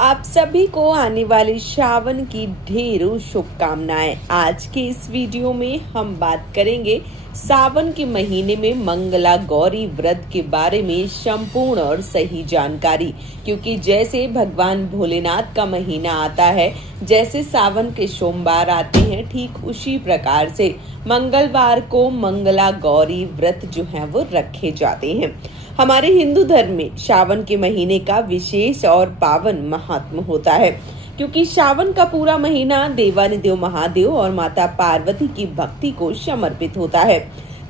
आप सभी को आने वाले श्रावण की ढेरों शुभकामनाएं। आज के इस वीडियो में हम बात करेंगे सावन के महीने में मंगला गौरी व्रत के बारे में संपूर्ण और सही जानकारी, क्योंकि जैसे भगवान भोलेनाथ का महीना आता है, जैसे सावन के सोमवार आते हैं, ठीक उसी प्रकार से मंगलवार को मंगला गौरी व्रत जो है वो रखे जाते हैं। हमारे हिंदू धर्म में श्रावण के महीने का विशेष और पावन महात्म होता है, क्योंकि श्रावण का पूरा महीना देवाधिदेव महादेव और माता पार्वती की भक्ति को समर्पित होता है।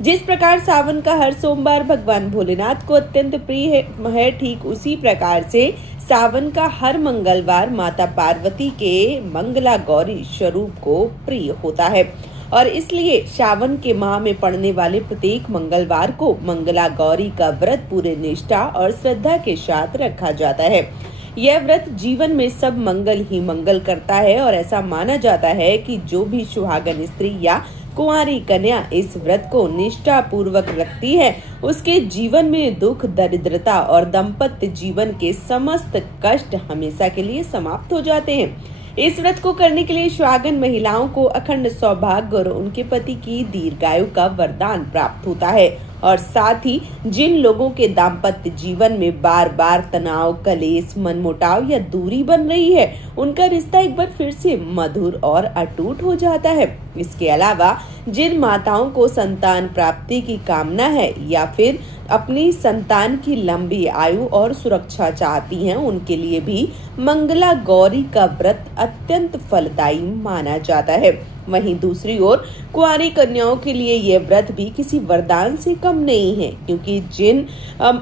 जिस प्रकार सावन का हर सोमवार भगवान भोलेनाथ को अत्यंत प्रिय है, ठीक उसी प्रकार से सावन का हर मंगलवार माता पार्वती के मंगला गौरी स्वरूप को प्रिय होता है। और इसलिए श्रावण के माह में पड़ने वाले प्रत्येक मंगलवार को मंगला गौरी का व्रत पूरे निष्ठा और श्रद्धा के साथ रखा जाता है। यह व्रत जीवन में सब मंगल ही मंगल करता है और ऐसा माना जाता है कि जो भी सुहागन स्त्री या कुंवारी कन्या इस व्रत को निष्ठा पूर्वक रखती है, उसके जीवन में दुख, दरिद्रता और दाम्पत्य जीवन के समस्त कष्ट हमेशा के लिए समाप्त हो जाते हैं। इस व्रत को करने के लिए सुहागन महिलाओं को अखंड सौभाग्य और उनके पति की दीर्घायु का वरदान प्राप्त होता है। और साथ ही जिन लोगों के दाम्पत्य जीवन में बार बार तनाव, कलेश, मनमुटाव या दूरी बन रही है, उनका रिश्ता एक बार फिर से मधुर और अटूट हो जाता है। इसके अलावा जिन माताओं को संतान प्राप्ति की कामना है या फिर अपनी संतान की लंबी आयु और सुरक्षा चाहती हैं, उनके लिए भी मंगला गौरी का व्रत अत्यंत फलदायी माना जाता है। वहीं दूसरी ओर कुंवारी कन्याओं के लिए यह व्रत भी किसी वरदान से कम नहीं है, क्योंकि जिन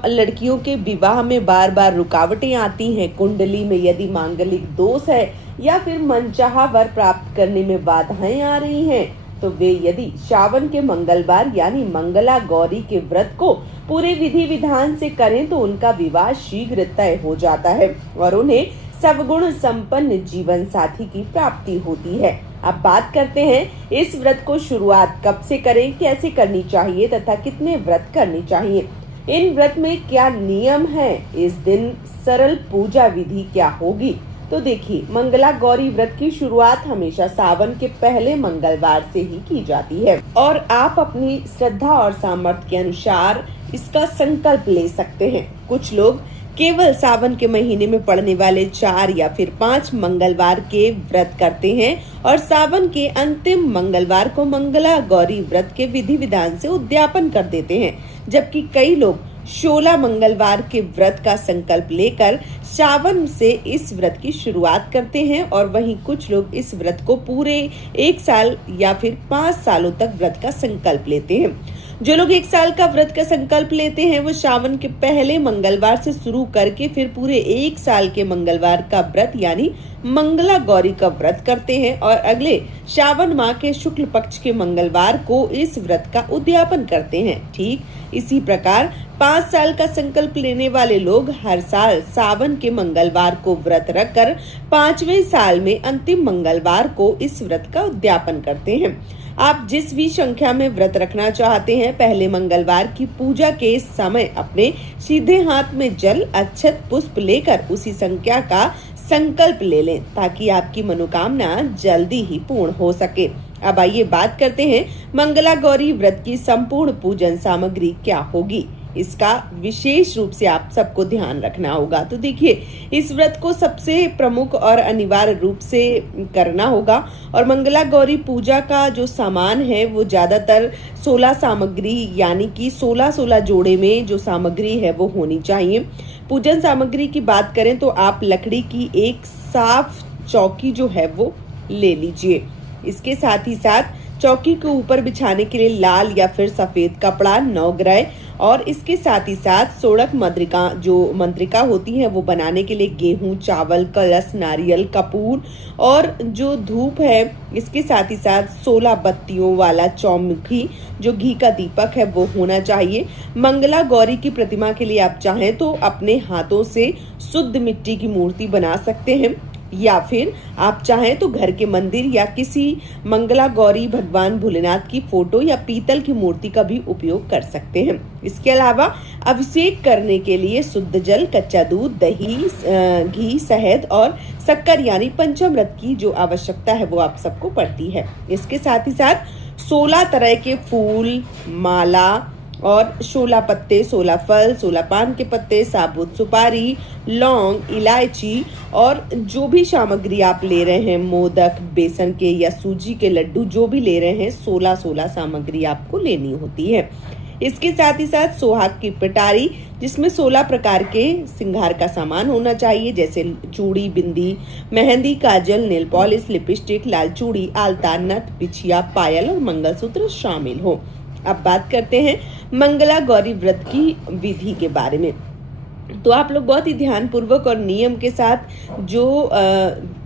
लड़कियों के विवाह में बार बार रुकावटें आती हैं, कुंडली में यदि मांगलिक दोष है या फिर मनचाहा वर प्राप्त करने में बाधाएं आ रही हैं, तो वे यदि श्रावण के मंगलवार यानी मंगला गौरी के व्रत को पूरे विधि विधान से करें तो उनका विवाह शीघ्र तय हो जाता है और उन्हें सवगुण संपन्न जीवन साथी की प्राप्ति होती है। अब बात करते हैं इस व्रत को शुरुआत कब से करें, कैसे करनी चाहिए तथा कितने व्रत करनी चाहिए। इन व्रत में क्या नियम है, इस दिन सरल पूजा विधि क्या होगी। तो देखिए, मंगला गौरी व्रत की शुरुआत हमेशा सावन के पहले मंगलवार से ही की जाती है और आप अपनी श्रद्धा और सामर्थ्य के अनुसार इसका संकल्प ले सकते हैं। कुछ लोग केवल सावन के महीने में पड़ने वाले 4 या फिर 5 मंगलवार के व्रत करते हैं और सावन के अंतिम मंगलवार को मंगला गौरी व्रत के विधि विधान से उद्यापन कर देते हैं, जबकि कई लोग 16 मंगलवार के व्रत का संकल्प लेकर सावन से इस व्रत की शुरुआत करते हैं और वहीं कुछ लोग इस व्रत को पूरे 1 साल या फिर 5 सालों तक व्रत का संकल्प लेते हैं। जो लोग 1 साल का व्रत का संकल्प लेते हैं, वो श्रावण के पहले मंगलवार से शुरू करके फिर पूरे 1 साल के मंगलवार का व्रत यानी मंगला गौरी का व्रत करते हैं और अगले श्रावण माह के शुक्ल पक्ष के मंगलवार को इस व्रत का उद्यापन करते हैं। ठीक इसी प्रकार 5 साल का संकल्प लेने वाले लोग हर साल सावन के मंगलवार को व्रत रखकर 5वें साल में अंतिम मंगलवार को इस व्रत का उद्यापन करते हैं। आप जिस भी संख्या में व्रत रखना चाहते हैं, पहले मंगलवार की पूजा के समय अपने सीधे हाथ में जल, अक्षत, पुष्प लेकर उसी संख्या का संकल्प ले लें, ताकि आपकी मनोकामना जल्दी ही पूर्ण हो सके। अब आइए बात करते हैं मंगला गौरी व्रत की संपूर्ण पूजन सामग्री क्या होगी। इसका विशेष रूप से आप सबको ध्यान रखना होगा। तो देखिए, इस व्रत को सबसे प्रमुख और अनिवार्य रूप से करना होगा और मंगला गौरी पूजा का जो सामान है वो ज्यादातर 16 सामग्री यानी कि 16 जोड़े में जो सामग्री है वो होनी चाहिए। पूजन सामग्री की बात करें तो आप लकड़ी की एक साफ चौकी जो है वो ले लीजिए। इसके साथ ही साथ चौकी के ऊपर बिछाने के लिए लाल या फिर सफेद कपड़ा 9 ग्रह और इसके साथ ही साथ सोड़क मंत्रिका होती है वो बनाने के लिए गेहूं, चावल, कलश, नारियल, कपूर और जो धूप है, इसके साथ ही साथ 16 बत्तियों वाला चौमुखी जो घी का दीपक है वो होना चाहिए। मंगला गौरी की प्रतिमा के लिए आप चाहें तो अपने हाथों से शुद्ध मिट्टी की मूर्ति बना सकते हैं। या फिर आप चाहें तो घर के मंदिर या किसी मंगला गौरी भगवान भोलेनाथ की फोटो या पीतल की मूर्ति का भी उपयोग कर सकते हैं। इसके अलावा अभिषेक करने के लिए शुद्ध जल, कच्चा दूध, दही, घी, शहद और शक्कर यानी पंचामृत की जो आवश्यकता है वो आप सबको पड़ती है। इसके साथ ही साथ 16 तरह के फूल, माला और 16 पत्ते, 16 फल, 16 पान के पत्ते, साबुत सुपारी, लौंग, इलायची और जो भी सामग्री आप ले रहे हैं, मोदक, बेसन के या सूजी के लड्डू जो भी ले रहे हैं, 16 सामग्री आपको लेनी होती है। इसके साथ ही साथ सुहाग की पिटारी जिसमें 16 प्रकार के श्रृंगार का सामान होना चाहिए, जैसे चूड़ी, बिंदी, मेहंदी, काजल, नेल पॉलिश, लिपस्टिक, लाल चूड़ी, आलता, नथ, बिछिया, पायल और मंगलसूत्र शामिल हो। अब बात करते हैं मंगला गौरी व्रत की विधि के बारे में। तो आप लोग बहुत ही ध्यान पूर्वक और नियम के साथ जो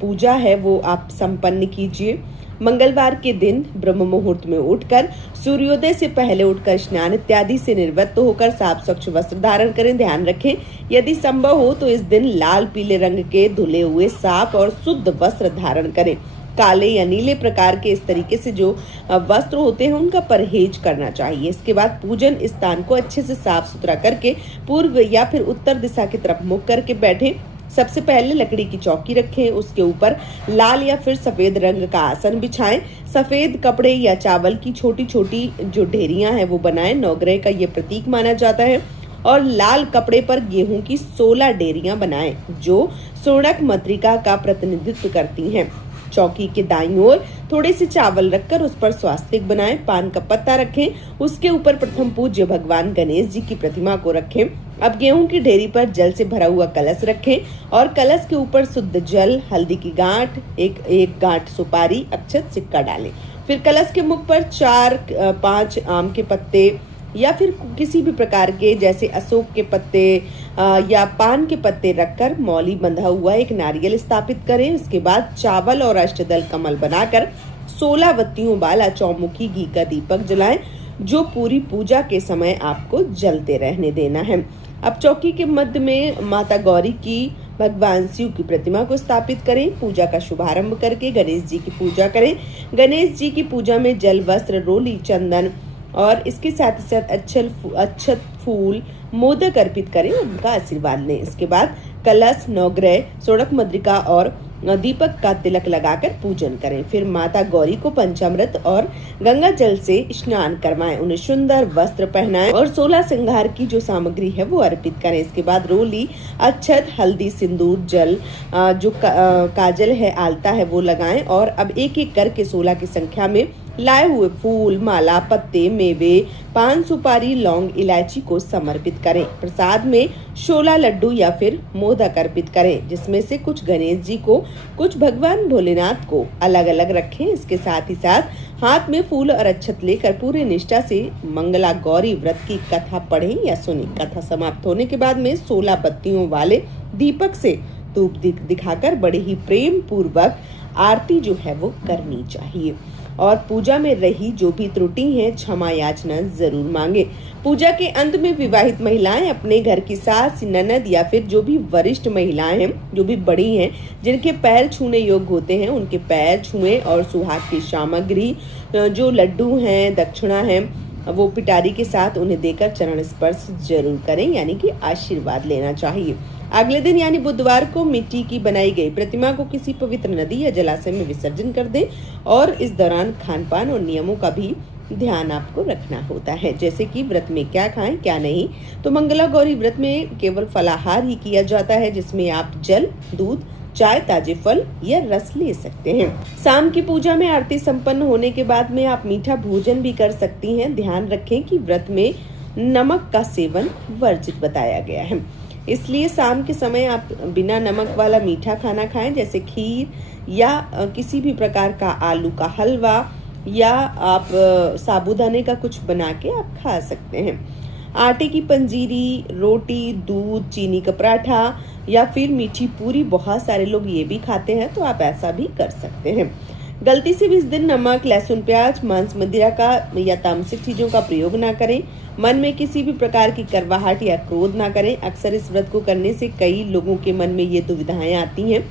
पूजा है वो आप संपन्न कीजिए। मंगलवार के दिन ब्रह्म मुहूर्त में उठकर सूर्योदय से पहले उठकर स्नान इत्यादि से निवृत्त होकर साफ स्वच्छ वस्त्र धारण करें। ध्यान रखें, यदि संभव हो तो इस दिन लाल पीले रंग के धुले हुए साफ और शुद्ध वस्त्र धारण करें। काले या नीले प्रकार के इस तरीके से जो वस्त्र होते हैं उनका परहेज करना चाहिए। इसके बाद पूजन स्थान को अच्छे से साफ सुथरा करके पूर्व या फिर उत्तर दिशा की तरफ मुख करके बैठें। सबसे पहले लकड़ी की चौकी रखें, उसके ऊपर लाल या फिर सफेद रंग का आसन बिछाएं। सफेद कपड़े या चावल की छोटी छोटी जो ढेरियां हैं वो बनाएं। नवग्रह का ये प्रतीक माना जाता है। और लाल कपड़े पर गेहूं की 16 डेरियां बनाएं जो सोनक मत्रिका का प्रतिनिधित्व करती हैं। चौकी के दाईं ओर थोड़े से चावल रखकर उस पर स्वास्तिक बनाएं। पान का पत्ता रखें, उसके ऊपर प्रथम पूज्य भगवान गणेश जी की प्रतिमा को रखें। अब गेहूं की ढेरी पर जल से भरा हुआ कलश रखें और कलश के ऊपर शुद्ध जल, हल्दी की गांठ, एक गांठ सुपारी, अक्षत, सिक्का डालें। फिर कलश के मुख पर 4-5 आम के पत्ते या फिर किसी भी प्रकार के जैसे अशोक के पत्ते या पान के पत्ते रखकर मौली बंधा हुआ एक नारियल स्थापित करें। उसके बाद चावल और अष्टदल कमल बनाकर 16 बत्तियों वाला चौमुखी घी का दीपक जलाएं जो पूरी पूजा के समय आपको जलते रहने देना है। अब चौकी के मध्य में माता गौरी की भगवान शिव की प्रतिमा को स्थापित करें। पूजा का शुभारंभ करके गणेश जी की पूजा करें। गणेश जी की पूजा में जल, वस्त्र, रोली, चंदन और इसके साथ ही साथ अच्छत, फूल, मोदक अर्पित करें और उनका आशीर्वाद लें। इसके बाद कलश, नवग्रह, सोड़क मद्रिका और दीपक का तिलक लगाकर पूजन करें। फिर माता गौरी को पंचामृत और गंगा जल से स्नान करवाएं, उन्हें सुंदर वस्त्र पहनाएं और 16 श्रृंगार की जो सामग्री है वो अर्पित करें। इसके बाद रोली, अच्छत, हल्दी, सिंदूर, जल, जो काजल है, आलता है वो लगाएं और अब एक एक करके 16 की संख्या में लाए हुए फूल, माला, पत्ते, मेवे, पान, सुपारी, लौंग, इलायची को समर्पित करें। प्रसाद में 16 लड्डू या फिर मोदक अर्पित करें, जिसमें से कुछ गणेश जी को, कुछ भगवान भोलेनाथ को अलग अलग रखें। इसके साथ ही साथ हाथ में फूल और अक्षत लेकर पूरी निष्ठा से मंगला गौरी व्रत की कथा पढ़ें या सुनें। कथा समाप्त होने के बाद में 16 बत्तियों वाले दीपक से धूप दिखाकर बड़े ही प्रेम पूर्वक आरती जो है वो करनी चाहिए और पूजा में रही जो भी त्रुटि है क्षमा याचना जरूर मांगे। पूजा के अंत में विवाहित महिलाएं अपने घर की सास, ननद या फिर जो भी वरिष्ठ महिलाएं हैं, जो भी बड़ी हैं, जिनके पैर छूने योग्य होते हैं, उनके पैर छुएं और सुहाग की सामग्री जो लड्डू हैं, दक्षिणा है, वो पिटारी के साथ उन्हें देकर चरण स्पर्श जरूर करें, यानी कि आशीर्वाद लेना चाहिए। अगले दिन यानी बुधवार को मिट्टी की बनाई गई प्रतिमा को किसी पवित्र नदी या जलाशय में विसर्जन कर दें और इस दौरान खान पान और नियमों का भी ध्यान आपको रखना होता है, जैसे कि व्रत में क्या खाएं क्या नहीं। तो मंगला गौरी व्रत में केवल फलाहार ही किया जाता है, जिसमें आप जल, दूध, चाय, ताजे फल या रस ले सकते हैं। शाम की पूजा में आरती संपन्न होने के बाद में आप मीठा भोजन भी कर सकती हैं। ध्यान रखें कि व्रत में नमक का सेवन वर्जित बताया गया है, इसलिए शाम के समय आप बिना नमक वाला मीठा खाना खाएं, जैसे खीर या किसी भी प्रकार का आलू का हलवा या आप साबूदाने का कुछ बना के आप खा सकते हैं। आटे की पंजीरी, रोटी, दूध, चीनी का पराठा या फिर मीठी पूरी, बहुत सारे लोग ये भी खाते हैं, तो आप ऐसा भी कर सकते हैं। गलती से भी इस दिन नमक, लहसुन, प्याज, मांस, मदिरा का या तामसिक चीजों का प्रयोग ना करें। मन में किसी भी प्रकार की करवाहट या क्रोध ना करें। अक्सर इस व्रत को करने से कई लोगों के मन में ये दुविधाएं आती हैं।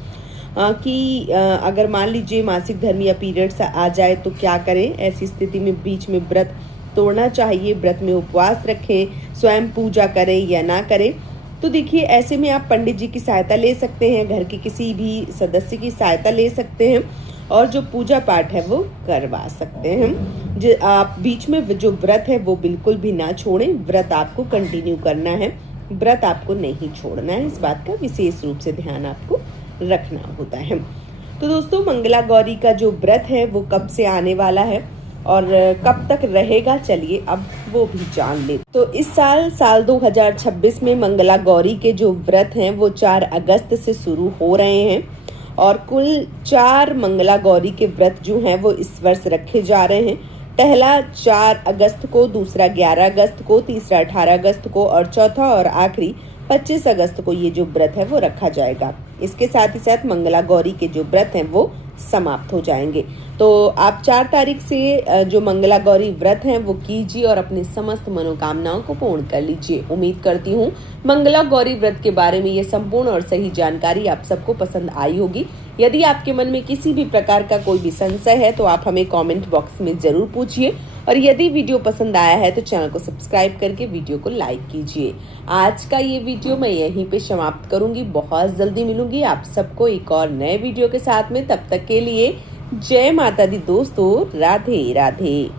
कि अगर मान लीजिए मासिक धर्म या पीरियड्स आ जाए तो क्या करें। ऐसी स्थिति में बीच में व्रत तोड़ना चाहिए, व्रत में उपवास रखें, स्वयं पूजा करें या ना करें। तो देखिए ऐसे में आप पंडित जी की सहायता ले सकते हैं, घर के किसी भी सदस्य की सहायता ले सकते हैं और जो पूजा पाठ है वो करवा सकते हैं। जो आप बीच में जो व्रत है वो बिल्कुल भी ना छोड़ें, व्रत आपको कंटिन्यू करना है, व्रत आपको नहीं छोड़ना है। इस बात का विशेष रूप से ध्यान आपको रखना होता है। तो दोस्तों मंगला गौरी का जो व्रत है वो कब से आने वाला है और कब तक रहेगा, चलिए अब वो भी जान ले। तो इस साल 2026 में मंगला गौरी के जो व्रत हैं वो 4 अगस्त से शुरू हो रहे हैं और कुल 4 मंगला गौरी के व्रत जो हैं वो इस वर्ष रखे जा रहे हैं। पहला 4 अगस्त को, दूसरा 11 अगस्त को, तीसरा 18 अगस्त को और चौथा और आखिरी 25 अगस्त को ये जो व्रत है वो रखा जाएगा। इसके साथ ही साथ मंगला गौरी के जो व्रत हैं वो समाप्त हो जाएंगे। तो आप 4 तारीख से जो मंगला गौरी व्रत हैं वो कीजिए और अपनी समस्त मनोकामनाओं को पूर्ण कर लीजिए। उम्मीद करती हूँ मंगला गौरी व्रत के बारे में ये संपूर्ण और सही जानकारी आप सबको पसंद आई होगी। यदि आपके मन में किसी भी प्रकार का कोई भी संशय है तो आप हमें कमेंट बॉक्स में जरूर पूछिए और यदि वीडियो पसंद आया है तो चैनल को सब्सक्राइब करके वीडियो को लाइक कीजिए। आज का ये वीडियो मैं यहीं पे समाप्त करूंगी। बहुत जल्दी मिलूंगी आप सबको एक और नए वीडियो के साथ में। तब तक के लिए जय माता दी दोस्तों, राधे राधे।